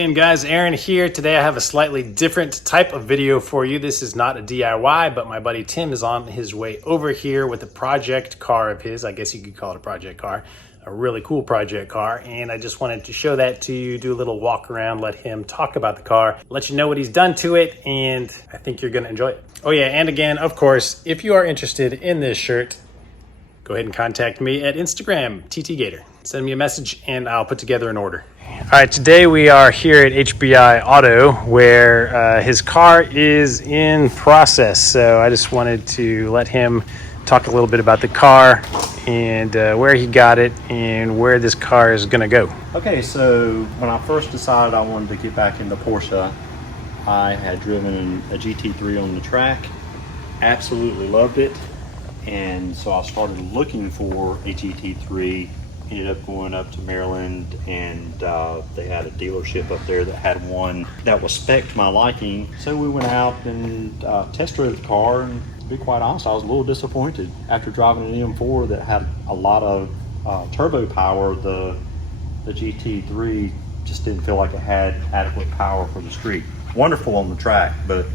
again, guys? Aaron here. Today I have a slightly different type of video for you. This is not a DIY, but my buddy Tim is on his way over here with a project car of his. I guess you could call it a project car. A really cool project car, and I just wanted to show that to you, do a little walk around, let him talk about the car, let you know what he's done to it, and I think you're gonna enjoy it. Oh yeah, and again, of course, if you are interested in this shirt, go ahead and contact me at Instagram, TTGator. Send me a message and I'll put together an order. All right, today we are here at HBI Auto where his car is in process. So I just wanted to let him talk a little bit about the car and where he got it and where this car is gonna go. Okay, so when I first decided I wanted to get back into Porsche, I had driven a GT3 on the track, absolutely loved it, and so I started looking for a GT3. Ended up going up to Maryland, and they had a dealership up there that had one that was spec'd to my liking. So we went out and test drove the car, and to be quite honest, I was a little disappointed. After driving an M4 that had a lot of turbo power, the GT3 just didn't feel like it had adequate power for the street. Wonderful on the track, but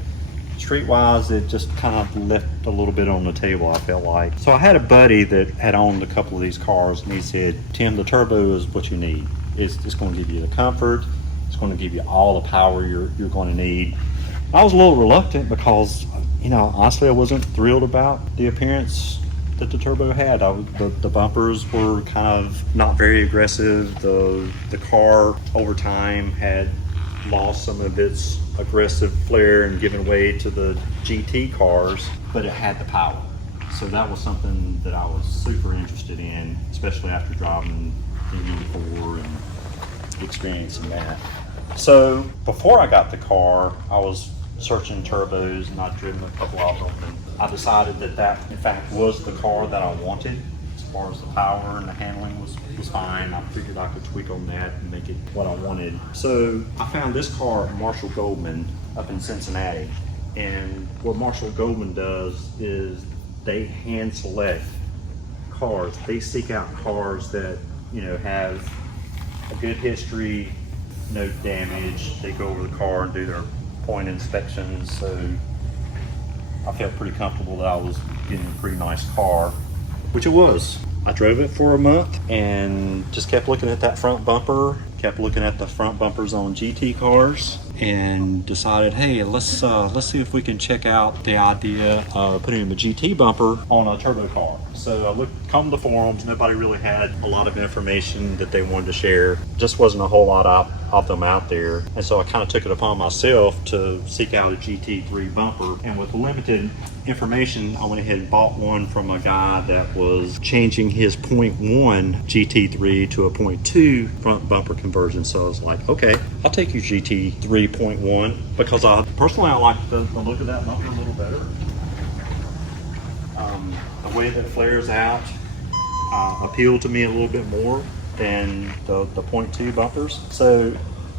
street-wise, it just kind of left a little bit on the table, I felt like. So I had a buddy that had owned a couple of these cars, and he said, Tim, the turbo is what you need. It's going to give you the comfort. It's going to give you all the power you're going to need. I was a little reluctant because, you know, honestly, I wasn't thrilled about the appearance that the turbo had. The bumpers were kind of not very aggressive. The car over time had lost some of its aggressive flair and given way to the GT cars, but it had the power. So that was something that I was super interested in, especially after driving the M4 and experiencing that. So before I got the car, I was searching turbos, and I'd driven a couple of them, and I decided that in fact was the car that I wanted. As far as the power and the handling was fine. I figured I could tweak on that and make it what I wanted. So I found this car at Marshall Goldman up in Cincinnati. And what Marshall Goldman does is they hand select cars. They seek out cars that, you know, have a good history, no damage. They go over the car and do their point inspections. So I felt pretty comfortable that I was getting a pretty nice car, which it was. I drove it for a month and just kept looking at that front bumper, kept looking at the front bumpers on GT cars, and decided, hey, let's see if we can check out the idea of putting a GT bumper on a turbo car. So I combed the forums. Nobody really had a lot of information that they wanted to share. Just wasn't a whole lot of them out there. And so I kind of took it upon myself to seek out a GT3 bumper. And with limited information, I went ahead and bought one from a guy that was changing his 0.1 GT3 to a 0.2 front bumper conversion. So I was like, okay, I'll take your GT3 0.1 because personally I like the look of that bumper a little better. The way that it flares out appealed to me a little bit more than the 0.2 bumpers. So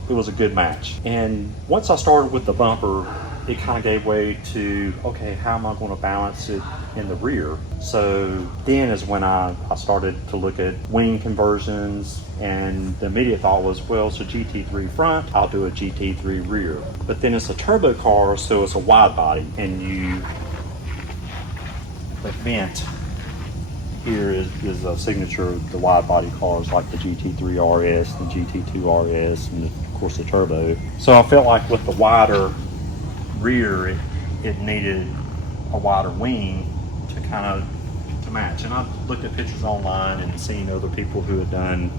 it was a good match. And once I started with the bumper, it kind of gave way to, okay, how am I going to balance it in the rear? So then is when I started to look at wing conversions, and the immediate thought was, well, it's a GT3 front, I'll do a GT3 rear. But then it's a turbo car, so it's a wide body, and the vent here is a signature of the wide body cars like the GT3 RS, the GT2 RS, and of course the turbo. So I felt like with the wider rear, it needed a wider wing to match. And I looked at pictures online and seen other people who had done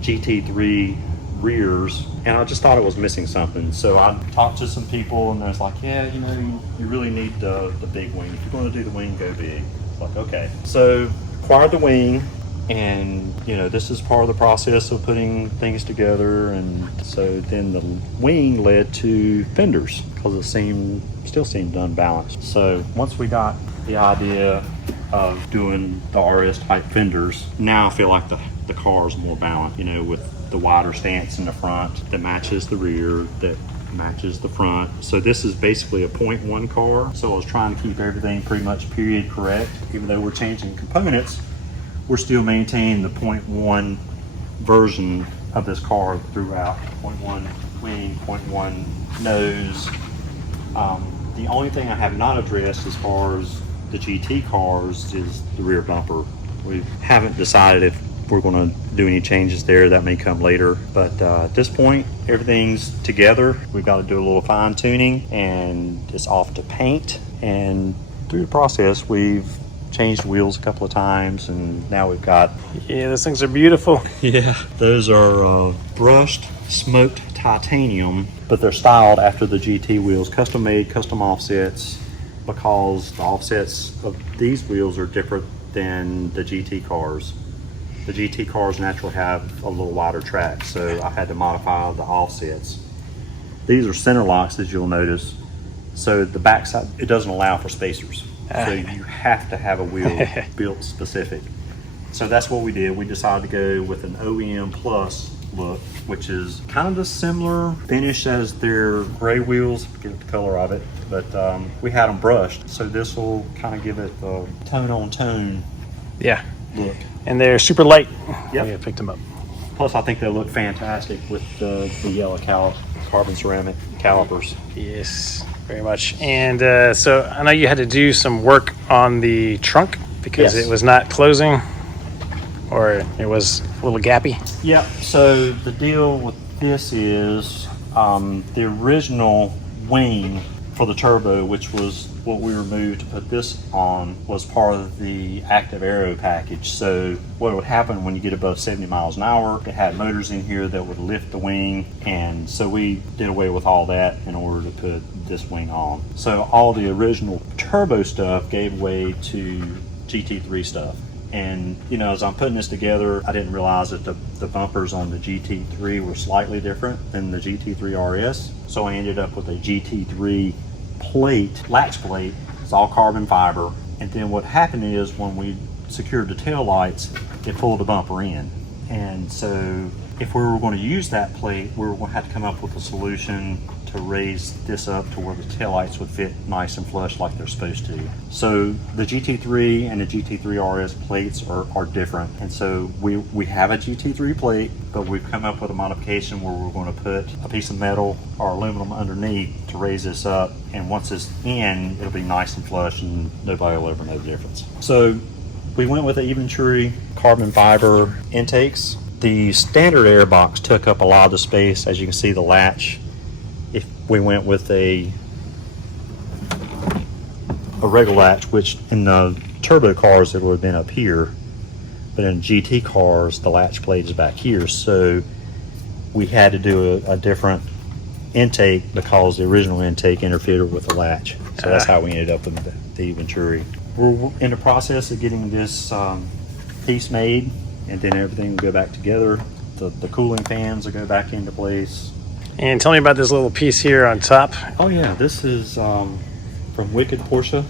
GT3 rears, and I just thought it was missing something. So I talked to some people, and there's like, yeah, you know, you really need the big wing. If you're going to do the wing, go big. It's like, okay. So acquired the wing, and you know, this is part of the process of putting things together. And so then the wing led to fenders because it still seemed unbalanced. So once we got the idea of doing the RS type fenders, now I feel like the car is more balanced, you know, with the wider stance in the front that matches the rear, that matches the front. So this is basically a 0.1 car. So I was trying to keep everything pretty much period correct. Even though we're changing components, we're still maintaining the 0.1 version of this car throughout. 0.1 wing, 0.1 nose. The only thing I have not addressed as far as the GT cars is the rear bumper. We haven't decided if we're going to do any changes there. That may come later, but at this point everything's together. We've got to do a little fine tuning and it's off to paint, and through the process we've changed wheels a couple of times, and now we've got, Yeah, those things are beautiful. yeah, those are brushed smoked titanium, but they're styled after the GT wheels, custom made, custom offsets, because the offsets of these wheels are different than the GT cars. The GT cars naturally have a little wider track, so I had to modify the offsets. These are center locks, as you'll notice, so the backside, it doesn't allow for spacers. So you have to have a wheel built specific. So that's what we did. We decided to go with an OEM Plus look, which is kind of the similar finish as their gray wheels. Forget the color of it, but we had them brushed. So this will kind of give it the tone on tone Yeah. look. And they're super light. Yep. I picked them up. Plus, I think they look fantastic with the yellow carbon ceramic calipers. Yes, very much. And so I know you had to do some work on the trunk because Yes. it was not closing, or it was a little gappy. Yep. So the deal with this is the original wing for the turbo, which was what we removed to put this on, was part of the active aero package. So what would happen when you get above 70 miles an hour, it had motors in here that would lift the wing, and so we did away with all that in order to put this wing on. So all the original turbo stuff gave way to GT3 stuff. And you know, as I'm putting this together, I didn't realize that the bumpers on the GT3 were slightly different than the GT3 RS. So I ended up with a GT3 plate, latch plate. It's all carbon fiber. And then what happened is when we secured the tail lights, it pulled the bumper in. And so if we were going to use that plate, we were going to have to come up with a solution to raise this up to where the taillights would fit nice and flush like they're supposed to. So the GT3 and the GT3 RS plates are different. And so we have a GT3 plate, but we've come up with a modification where we're going to put a piece of metal or aluminum underneath to raise this up. And once it's in, it'll be nice and flush and nobody will ever know the difference. So we went with the Yayyyyy carbon fiber intakes. The standard air box took up a lot of the space. As you can see, the latch, if we went with a regular latch, which in the turbo cars it would have been up here, but in GT cars the latch plate is back here, so we had to do a different intake because the original intake interfered with the latch. So that's how we ended up with the Yayyyyy. We're in the process of getting this piece made, and then everything will go back together. The cooling fans will go back into place. And tell me about this little piece here on top. Oh yeah, this is from Wicked Porsche.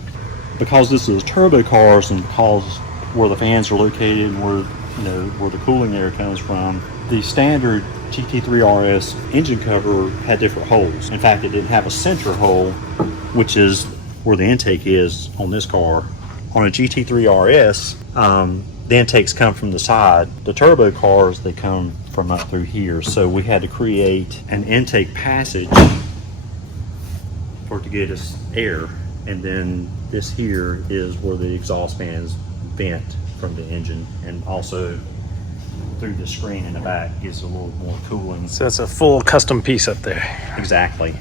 Because this is turbo cars and because where the fans are located and where the cooling air comes from, the standard GT3 RS engine cover had different holes. In fact, it didn't have a center hole, which is where the intake is on this car. On a GT3 RS, the intakes come from the side. The turbo cars, they come from up through here. So we had to create an intake passage for it to get us air. And then this here is where the exhaust fans vent from the engine, and also through the screen in the back gives a little more cooling. So it's a full custom piece up there. Exactly.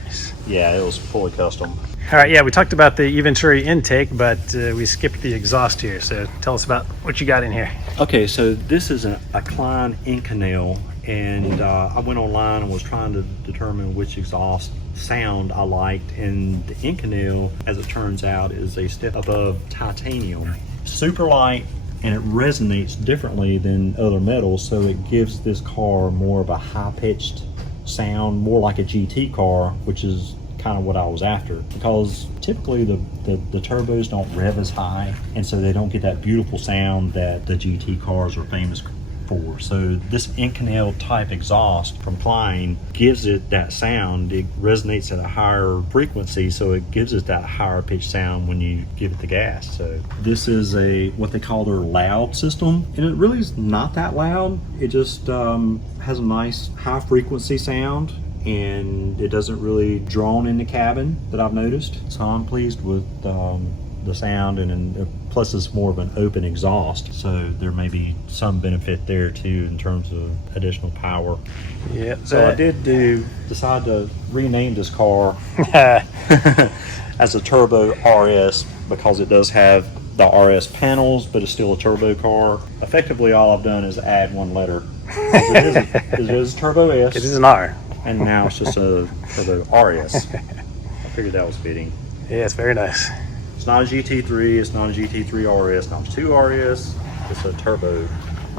Yeah, it was fully custom. All right, yeah, we talked about the Yayyyyy intake, but we skipped the exhaust here. So tell us about what you got in here. Okay, so this is a Klein Inconel, and I went online and was trying to determine which exhaust sound I liked, and the Inconel, as it turns out, is a step above titanium. Super light, and it resonates differently than other metals, so it gives this car more of a high-pitched sound, more like a GT car, which is kind of what I was after, because typically the turbos don't rev as high, and so they don't get that beautiful sound that the GT cars are famous for. So this Inconel type exhaust from Klein gives it that sound. It resonates at a higher frequency, so it gives it that higher pitched sound when you give it the gas. So this is what they call their loud system, and it really is not that loud. It just has a nice high frequency sound, and it doesn't really drone in the cabin that I've noticed. So I'm pleased with the sound, and plus it's more of an open exhaust, so there may be some benefit there too in terms of additional power. Yeah. So I did decide to rename this car as a Turbo RS because it does have the RS panels, but it's still a turbo car. Effectively, all I've done is add one letter. It is Turbo S. It is an R. And now it's just a Turbo RS. I figured that was fitting. Yeah, it's very nice. It's not a GT3, it's not a GT3 RS, not a 2 RS, it's a turbo.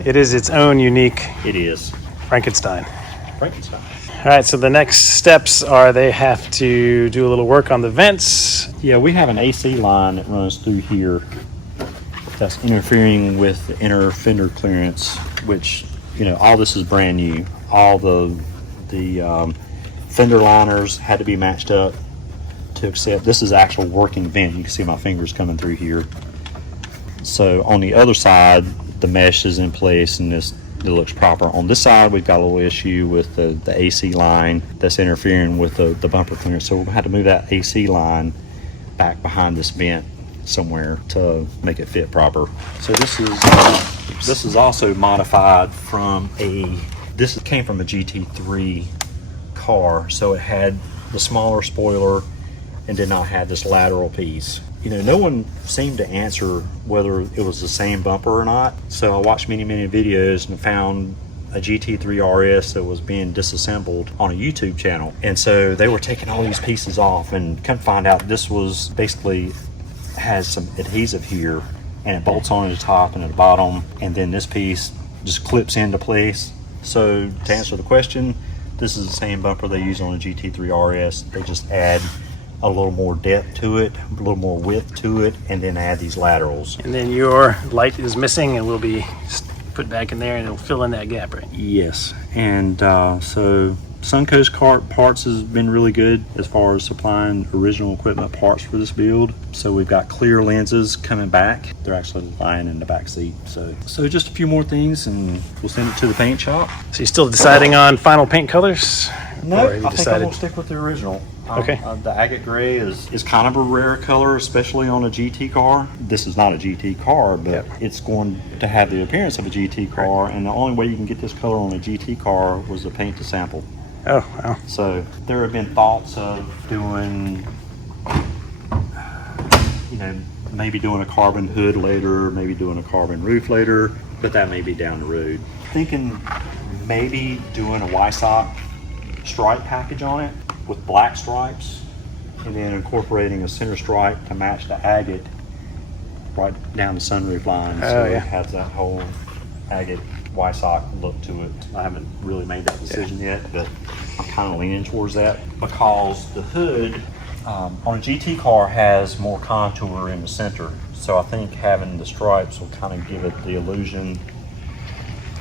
It is its own unique It is. Frankenstein. Frankenstein. All right, so the next steps are they have to do a little work on the vents. Yeah, we have an AC line that runs through here that's interfering with the inner fender clearance, which, you know, all this is brand new. All the fender liners had to be matched up to accept. This is actual working vent. You can see my fingers coming through here. So on the other side, the mesh is in place and it looks proper. On this side, we've got a little issue with the AC line that's interfering with the bumper clearance. So we'll have to move that AC line back behind this vent somewhere to make it fit proper. So this is also modified from this came from a GT3 car, so it had the smaller spoiler and did not have this lateral piece. You know, no one seemed to answer whether it was the same bumper or not. So I watched many videos and found a GT3 RS that was being disassembled on a YouTube channel. And so they were taking all these pieces off, and come find out this was basically has some adhesive here, and it bolts on at the top and at the bottom, and then this piece just clips into place. So to answer the question, this is the same bumper they use on a GT3 RS. They just add a little more depth to it, a little more width to it, and then add these laterals. And then your light is missing and will be put back in there and it'll fill in that gap, right? Yes, and so Suncoast Parts has been really good as far as supplying original equipment parts for this build. So we've got clear lenses coming back. They're actually lying in the back seat. So just a few more things and we'll send it to the paint shop. So you're still deciding on final paint colors? No, Or have you I think I'm gonna stick with the original. Okay. The agate gray is kind of a rare color, especially on a GT car. This is not a GT car, but it's going to have the appearance of a GT car, right. And the only way you can get this color on a GT car was to paint the sample. Oh, wow. So there have been thoughts of doing, you know, maybe doing a carbon hood later, maybe doing a carbon roof later, but that may be down the road. Thinking maybe doing a Yayyyyy stripe package on it with black stripes, and then incorporating a center stripe to match the agate right down the sunroof line. So it has that whole agate Yayyyyy look to it. I haven't really made that decision yet, but I'm kind of leaning towards that because the hood on a GT car has more contour in the center. So I think having the stripes will kind of give it the illusion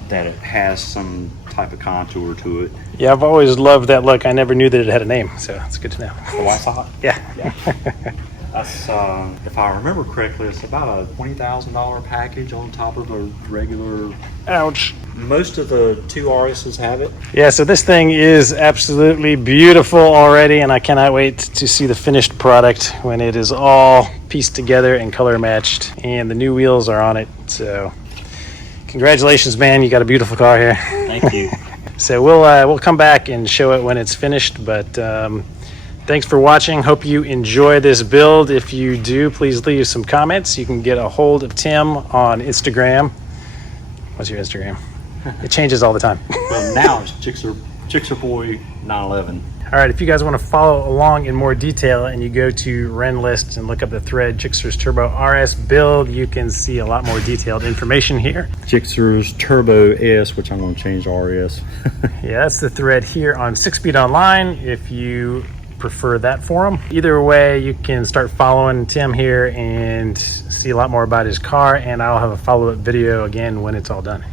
that it has some type of contour to it. Yeah, I've always loved that look. I never knew that it had a name, so it's good to know. The Yayyyyy? Yeah. That's, if I remember correctly, it's about a $20,000 package on top of a regular. Ouch. Most of the 2 RSs have it. Yeah, so this thing is absolutely beautiful already, and I cannot wait to see the finished product when it is all pieced together and color matched, and the new wheels are on it. So congratulations, man. You got a beautiful car here. Thank you. So we'll come back and show it when it's finished, but thanks for watching. Hope you enjoy this build. If you do, please leave some comments. You can get a hold of Tim on Instagram. What's your Instagram? It changes all the time. Well, now it's Gixxer Boy 911. All right, if you guys want to follow along in more detail and you go to rennlist and look up the thread Gixxer's Turbo RS build, you can see a lot more detailed information here. Gixxer's Turbo S, which I'm going to change to RS. Yeah, that's the thread here on 6speedonline if you prefer that forum. Either way, you can start following Tim here and see a lot more about his car, and I'll have a follow-up video again when it's all done.